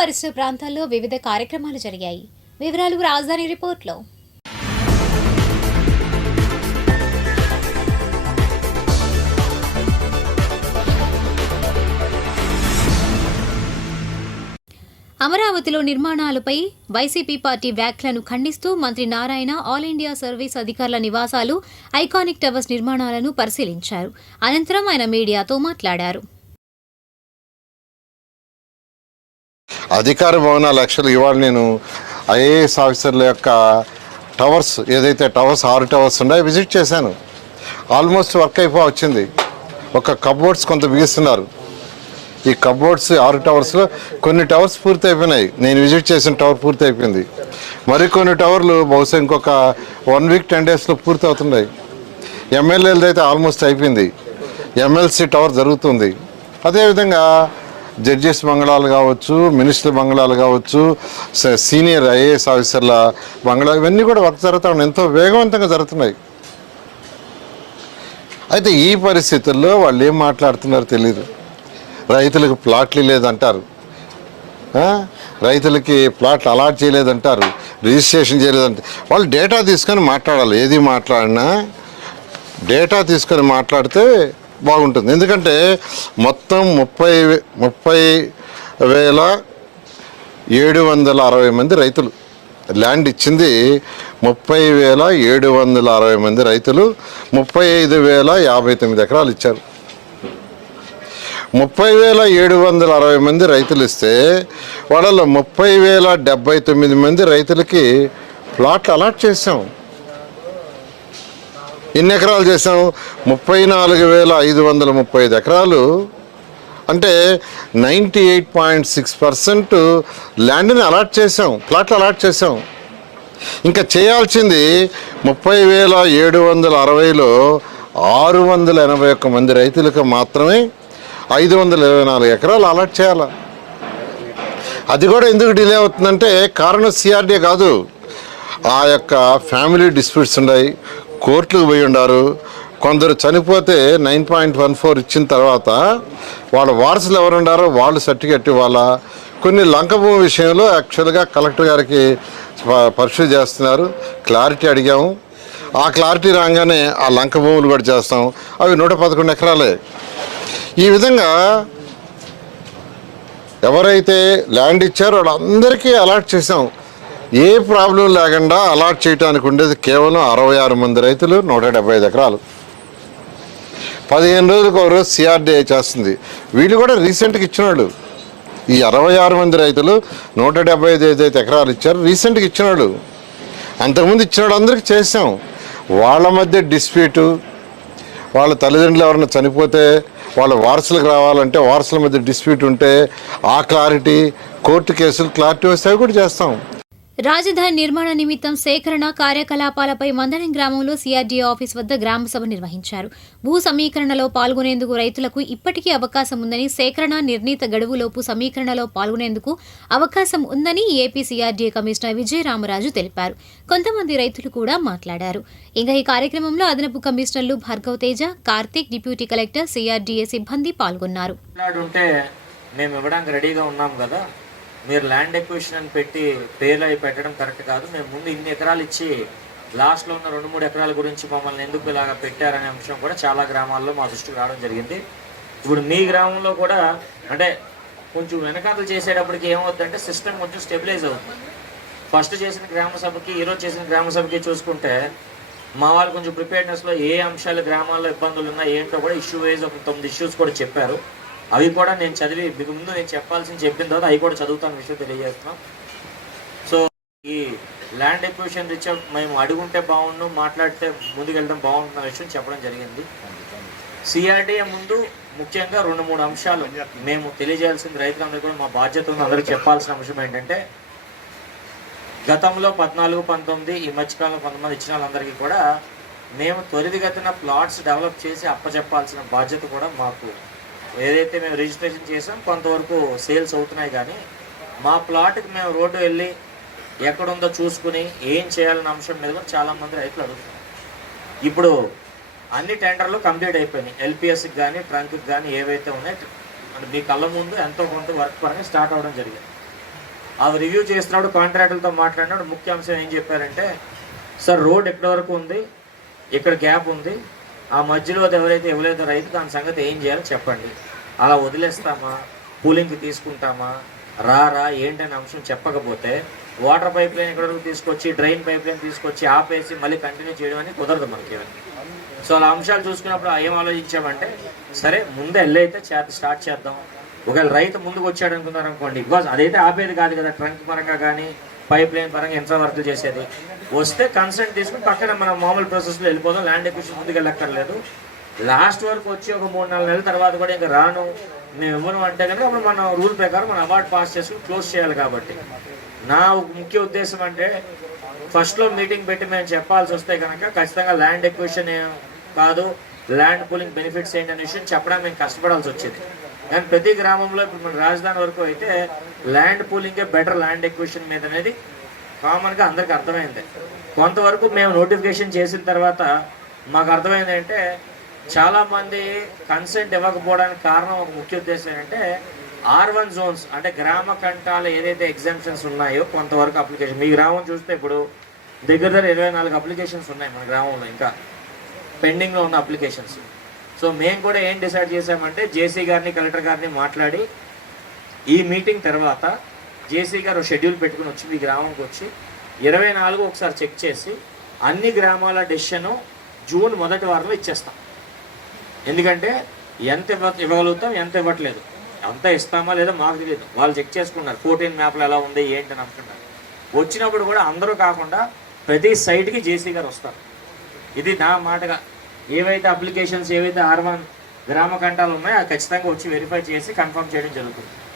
పరిసర ప్రాంతాల్లో వివిధ కార్యక్రమాలు జరిగాయి. వివరాలు రాజధాని రిపోర్ట్లో. అమరావతిలో నిర్మాణాలపై వైసీపీ పార్టీ వ్యాఖ్యలను ఖండిస్తూ మంత్రి నారాయణ ఆల్ ఇండియా సర్వీస్ అధికారుల నివాసాలు, ఐకానిక్ టవర్స్ నిర్మాణాలను పరిశీలించారు. అనంతరం ఆయన మీడియాతో మాట్లాడారు. అధికార భవనాలు యాక్చువల్గా ఇవాళ నేను ఐఏఎస్ ఆఫీసర్ల యొక్క టవర్స్ ఏదైతే టవర్స్ 6 టవర్స్ ఉన్నాయో విజిట్ చేశాను. ఆల్మోస్ట్ వర్క్ వచ్చింది. ఒక కబోర్డ్స్ కొంత బిగిస్తున్నారు. ఈ కబోర్డ్స్ 6 టవర్స్లో కొన్ని టవర్స్ పూర్తి అయిపోయినాయి. నేను విజిట్ చేసిన టవర్ పూర్తి అయిపోయింది. మరికొన్ని టవర్లు బహుశా ఇంకొక 1 వీక్ 10 డేస్లో పూర్తి అవుతున్నాయి. ఎమ్మెల్యేలది అయితే ఆల్మోస్ట్ అయిపోయింది. ఎమ్మెల్సీ టవర్ జరుగుతుంది. అదేవిధంగా జడ్జెస్ బంగ్లాలు కావచ్చు, మినిస్టర్ బంగ్లాలు కావచ్చు, సీనియర్ ఐఏఎస్ ఆఫీసర్ల బంగ్లా, ఇవన్నీ కూడా వర్క్ జరుగుతూ ఉన్నాయి. ఎంతో వేగవంతంగా జరుగుతున్నాయి. అయితే ఈ పరిస్థితుల్లో వాళ్ళు ఏం మాట్లాడుతున్నారో తెలియదు. రైతులకు ప్లాట్లు లేదంటారు, రైతులకి ప్లాట్లు అలాట్ చేయలేదంటారు, రిజిస్ట్రేషన్ చేయలేదంటారు. వాళ్ళు డేటా తీసుకొని మాట్లాడాలి. ఏది మాట్లాడినా డేటా తీసుకొని మాట్లాడితే బాగుంటుంది. ఎందుకంటే మొత్తం 30,760 మంది రైతులు ల్యాండ్ ఇచ్చింది. 30,760 మంది రైతులు 35,059 ఎకరాలు ఇచ్చారు. 30,760 మంది రైతులు ఇస్తే వాళ్ళలో 30,079 మంది రైతులకి ప్లాట్లు అలాట్ చేసాం. ఎన్ని ఎకరాలు చేసాం? 34,535 ఎకరాలు. అంటే 98.6% ల్యాండ్ని అలాట్ చేసాం, ప్లాట్లు అలాట్ చేసాం. ఇంకా చేయాల్సింది 30,760లో 681 మంది రైతులకు మాత్రమే 524 ఎకరాలు అలాట్ చేయాలి. అది కూడా ఎందుకు డిలే అవుతుందంటే కారణం సిఆర్డీ కాదు, ఆ యొక్క ఫ్యామిలీ డిస్ప్యూట్స్ ఉన్నాయి, కోర్టులకు పోయి ఉన్నారు. కొందరు చనిపోతే 9.14 ఇచ్చిన తర్వాత వాళ్ళ వారసులు ఎవరు ఉన్నారో వాళ్ళు సర్టిఫికెట్ ఇవ్వాలా. కొన్ని లంక భూమి విషయంలో యాక్చువల్గా కలెక్టర్ గారికి పరిశీలన చేస్తున్నారు. క్లారిటీ అడిగాము. ఆ క్లారిటీ రాగానే ఆ లంక భూములు కూడా చేస్తాం. అవి 111 ఎకరాలే. ఈ విధంగా ఎవరైతే ల్యాండ్ ఇచ్చారో వాళ్ళందరికీ అలాట్ చేసాం. ఏ ప్రాబ్లం లేకుండా అలాట్ చేయడానికి ఉండేది కేవలం 66 మంది రైతులు, 175 ఎకరాలు. 15 రోజులకు ఒక రోజు సిఆర్డీ చేస్తుంది. వీళ్ళు కూడా రీసెంట్గా ఇచ్చినాడు. ఈ 66 మంది రైతులు 175 ఎకరాలు ఇచ్చారు, రీసెంట్గా ఇచ్చినాడు. అంతకుముందు ఇచ్చినాడు అందరికీ చేసాం. వాళ్ళ మధ్య డిస్ప్యూటు, వాళ్ళ తల్లిదండ్రులు ఎవరైనా చనిపోతే వాళ్ళ వారసులకు రావాలంటే వారసుల మధ్య డిస్ప్యూట్ ఉంటే ఆ క్లారిటీ, కోర్టు కేసులు క్లారిటీ వస్తే కూడా చేస్తాం. రాజధాని నిర్మాణ నిమిత్తం సేకరణ కార్యకలాపాలపై మందడం గ్రామంలో సిఆర్డీఏ ఆఫీస్ వద్ద గ్రామసభ నిర్వహించారు. భూ సమీకరణలో పాల్గొనేందుకు రైతులకు ఇప్పటికీ అవకాశం ఉందని, సేకరణ నిర్ణీత గడువులోపు సమీకరణలో పాల్గొనేందుకు అవకాశం ఉందని ఏపీ సిఆర్డీఏ కమిషనర్ విజయరామరాజు తెలిపారు. కొంతమంది రైతులు కూడా మాట్లాడారు. ఇంకా ఈ కార్యక్రమంలో అదనపు కమిషనర్లు Bhargav Teja, Karthik, deputy collector, CRDA సిబ్బంది పాల్గొన్నారు. మీరు ల్యాండ్ ఎక్విజిషన్ అని పెట్టి పేర్లు అవి పెట్టడం కరెక్ట్ కాదు. మేము ముందు ఇన్ని ఎకరాలు ఇచ్చి లాస్ట్లో ఉన్న 2-3 ఎకరాల గురించి మమ్మల్ని ఎందుకు ఇలాగ పెట్టారనే అంశం కూడా చాలా గ్రామాల్లో మా దృష్టికి రావడం జరిగింది. ఇప్పుడు మీ గ్రామంలో కూడా అంటే కొంచెం వెనకాతలు చేసేటప్పటికి ఏమవుతుందంటే సిస్టమ్ కొంచెం స్టెబిలైజ్ అవుతుంది. ఫస్ట్ చేసిన గ్రామ సభకి ఈరోజు చేసిన గ్రామ సభకి చూసుకుంటే మా వాళ్ళు కొంచెం ప్రిపేర్నెస్లో ఏ అంశాలు గ్రామాల్లో ఇబ్బందులు ఉన్నాయి ఏంటో కూడా ఇష్యూ వైజ్ ఒక 9 ఇష్యూస్ కూడా చెప్పారు. అవి కూడా నేను చదివి మీకు ముందు నేను చెప్పిన తర్వాత అవి కూడా చదువుతాను విషయం తెలియజేస్తున్నాం. సో ఈ ల్యాండ్ ఎక్విజిషన్ రీత్యా మేము అడుగుంటే బాగుండు, మాట్లాడితే ముందుకెళ్ళడం బాగుంటున్న విషయం చెప్పడం జరిగింది. సిఆర్డీఏ ముందు ముఖ్యంగా 2-3 అంశాలు మేము తెలియజేయాల్సింది రైతులందరూ కూడా మా బాధ్యత ఉంది. అందరికీ చెప్పాల్సిన అంశం ఏంటంటే గతంలో 14-19 ఈ మధ్యకాలంలో 19 ఇచ్చిన వాళ్ళందరికీ కూడా మేము త్వరితగతిన ప్లాట్స్ డెవలప్ చేసి అప్పచెప్పాల్సిన బాధ్యత కూడా మాకు. ఏదైతే మేము రిజిస్ట్రేషన్ చేసాం కొంతవరకు సేల్స్ అవుతున్నాయి, కానీ మా ప్లాట్కి మేము రోడ్డు వెళ్ళి ఎక్కడుందో చూసుకుని ఏం చేయాలన్న అంశం మీద కూడా చాలామంది రైతులు అడుగుతున్నారు. ఇప్పుడు అన్ని టెండర్లు కంప్లీట్ అయిపోయినాయి. ఎల్పిఎస్కి కానీ ట్రంక్కి కానీ ఏవైతే ఉన్నాయో అంటే మీ కళ్ళ ముందు ఎంతో కొంత వర్క్ పరంగా స్టార్ట్ అవ్వడం జరిగింది. అవి రివ్యూ చేస్తున్నప్పుడు కాంట్రాక్టర్లతో మాట్లాడినప్పుడు ముఖ్య అంశం ఏం చెప్పారంటే, సార్ రోడ్ ఎక్కడి వరకు ఉంది, ఇక్కడ గ్యాప్ ఉంది, ఆ మధ్యలో ఎవరైతే ఇవ్వలేదో రైతు దాని సంగతి ఏం చేయాలో చెప్పండి. అలా వదిలేస్తామా, కూలింగ్కి తీసుకుంటామా, రారా ఏంటనే అంశం చెప్పకపోతే వాటర్ పైప్ లైన్ ఇక్కడ వరకు తీసుకొచ్చి డ్రైన్ పైప్ లైన్ తీసుకొచ్చి ఆపేసి మళ్ళీ కంటిన్యూ చేయడం అని కుదరదు మనకి. సో అలా అంశాలు చూసుకున్నప్పుడు ఏం ఆలోచించామంటే, సరే ముందే వెళ్ళైతే స్టార్ట్ చేద్దాం. ఒకవేళ రైతు ముందుకు వచ్చాడు అనుకున్నారు అనుకోండి, బికాజ్ అదైతే ఆపేది కాదు కదా, ట్రంక్ పరంగా కానీ పైప్ లైన్ పరంగా ఇన్ఫ్రా వర్క్లు చేసేది. వస్తే కన్సెంట్ తీసుకుని పక్కన మనం మామూలు ప్రాసెస్లో వెళ్ళిపోదాం, ల్యాండ్ ఎక్విజిషన్ ముందుకు వెళ్ళక్కర్లేదు. లాస్ట్ వరకు వచ్చి ఒక 3-4 నెలల తర్వాత కూడా ఇంకా రాను మేము ఇవ్వను అంటే కనుక అప్పుడు మనం రూల్ ప్రకారం మనం అవార్డు పాస్ చేసుకుని క్లోజ్ చేయాలి. కాబట్టి నా ముఖ్య ఉద్దేశం అంటే, ఫస్ట్లో మీటింగ్ పెట్టి మేము చెప్పాల్సి వస్తే కనుక ఖచ్చితంగా ల్యాండ్ ఎక్విజిషన్ కాదు, ల్యాండ్ పూలింగ్ బెనిఫిట్స్ ఏంటి అనే విషయం చెప్పడానికి మేము కష్టపడాల్సి వచ్చింది. కానీ ప్రతి గ్రామంలో ఇప్పుడు మన రాజధాని వరకు అయితే ల్యాండ్ పూలింగే బెటర్ ల్యాండ్ ఎక్విజిషన్ మీద అనేది కామన్గా అందరికీ అర్థమైంది. కొంతవరకు మేము నోటిఫికేషన్ చేసిన తర్వాత మాకు అర్థమైంది అంటే, చాలామంది కన్సెంట్ ఇవ్వకపోవడానికి కారణం ఒక ముఖ్య ఉద్దేశం ఏంటంటే, R1 జోన్స్ అంటే గ్రామ కంటాలు ఏదైతే ఎగ్జామ్షన్స్ ఉన్నాయో కొంతవరకు అప్లికేషన్, మీ గ్రామం చూస్తే ఇప్పుడు దగ్గర 24 అప్లికేషన్స్ ఉన్నాయి మన గ్రామంలో ఇంకా పెండింగ్లో ఉన్న అప్లికేషన్స్. సో మేము కూడా ఏం డిసైడ్ చేసామంటే, జేసీ గారిని కలెక్టర్ గారిని మాట్లాడి ఈ మీటింగ్ తర్వాత జేసీ గారు షెడ్యూల్ పెట్టుకుని వచ్చి మీ గ్రామంకి వచ్చి 24 ఒకసారి చెక్ చేసి అన్ని గ్రామాల డెసిషను జూన్ మొదటి వారంలో ఇచ్చేస్తాం. ఎందుకంటే ఎంత ఇవ్వగలుగుతాం, ఎంత ఇవ్వట్లేదు, అంత ఇస్తామా లేదా మాకు తెలియదు. వాళ్ళు చెక్ చేసుకున్నారు 14 మ్యాప్లు ఎలా ఉంది ఏంటి అని అనుకుంటారు. వచ్చినప్పుడు కూడా అందరూ కాకుండా ప్రతి సైట్కి జేసీ గారు వస్తారు. ఇది నా మాటగా, ఏవైతే అప్లికేషన్స్ ఏవైతే R1 గ్రామ కంటాలు ఉన్నాయో అది ఖచ్చితంగా వచ్చి వెరిఫై చేసి కన్ఫర్మ్ చేయడం జరుగుతుంది.